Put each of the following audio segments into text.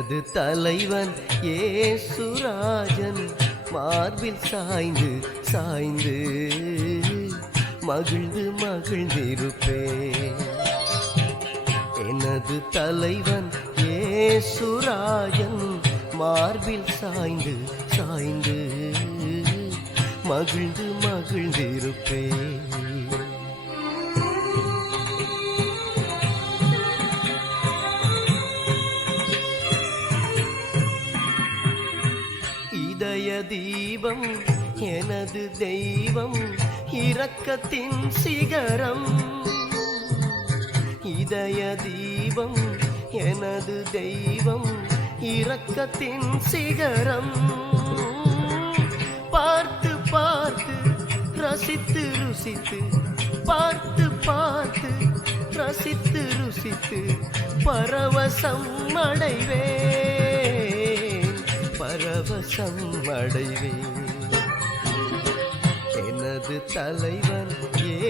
எனது தலைவன் ஏசுராஜன் மார்பில் சாய்ந்து சாய்ந்து மகிழ்ந்து மகிழ்ந்திருப்பேன் எனது தலைவன் ஏசுராஜன் மார்பில் சாய்ந்து சாய்ந்து மகிழ்ந்து மகிழ்ந்திருப்பேன் தீபம் எனது தெய்வம் இரக்கத்தின் சிகரம் இதய தீபம் எனது தெய்வம் இரக்கத்தின் சிகரம் பார்த்து பார்த்து ரசித்து ருசித்து பார்த்து பார்த்து ரசித்து ருசித்து பரவசம் அடைவே மோட்சம் அடைவேன். எனது தலைவன்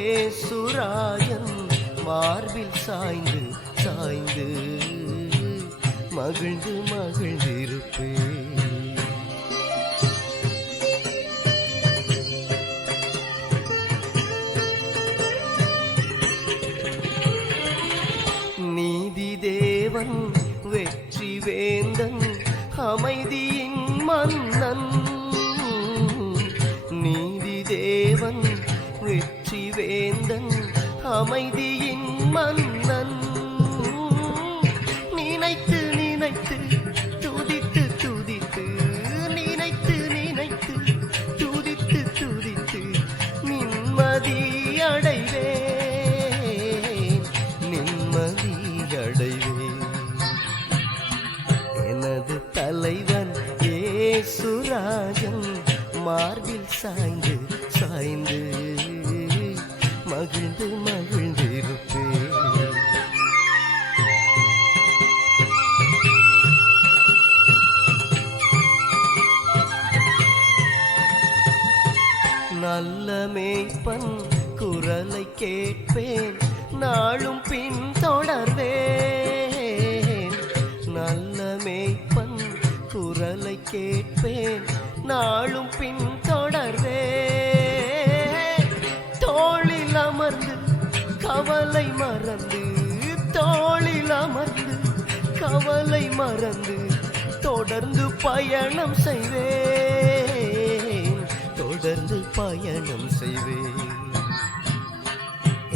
ஏசுராயன் மார்பில் சாய்ந்து சாய்ந்து மகிழ்ந்து மகிழ்ந்திருப்பேன் நீதி தேவன் வெற்றி வேந்தன் அமைதியின் மன்னன். நீதி தேவன் வெற்றி வேந்தன் அமைதியின் மன்னன். நினைத்து நினைத்து ஏசுராஜன் மார்பில் சாய்ந்து சாய்ந்து மகிழ்ந்து மகிழ்ந்திருப்பேன் நல்ல மேய்ப்பன் குரலை கேட்பேன் நாளும் பின் தொடர்வேன். நல்ல மேய்ப்பன் குரலை கேட்பேன் நாளும் பின் தொடர்வேன். தோளில் அமர்ந்து கவலை மறந்து தோளில் அமர்ந்து கவலை மறந்து தொடர்ந்து பயணம் செய்வேன் தொடர்ந்து பயணம் செய்வேன்.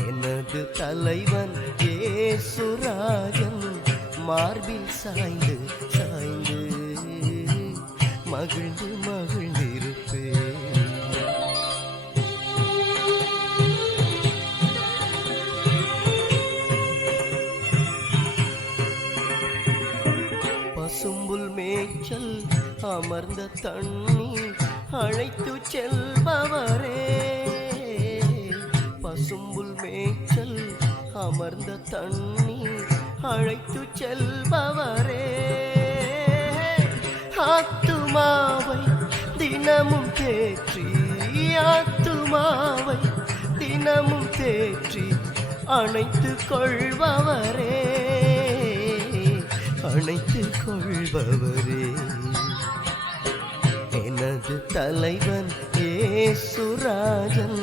எனது தலைவன் ஏசுராஜன் மார்பில் சாய்ந்து மகிழ்ந்து மகிழ்ந்திருப்பேன் பசும்புல் மேய்ச்சல் அமர்ந்த தண்ணீர் அழைத்து செல்பவரே. பசும்புல் மேய்ச்சல் அமர்ந்த தண்ணீர் அழைத்து செல்பவரே. காத்து ஆத்துமாவை தினமும் தேற்றி ஆத்துமாவை தினமும் தேற்றி அணைத்து கொள்பவரே அணைத்து கொள்பவரே. எனது தலைவன் ஏசுராஜன்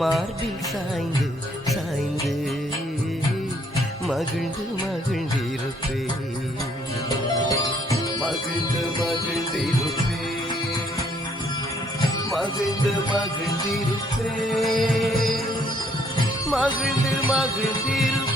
மார்பில் சாய்ந்து சாய்ந்து மகிழ்ந்து மகிழ்ந்திருப்பேன். மகிழ்ந்து மகிழ்ந்திருப்பேன். மகிழ்ந்து மகிழ்ந்திருப்பேன். மகிழ்ந்து மகிழ்ந்திருப்பேன்.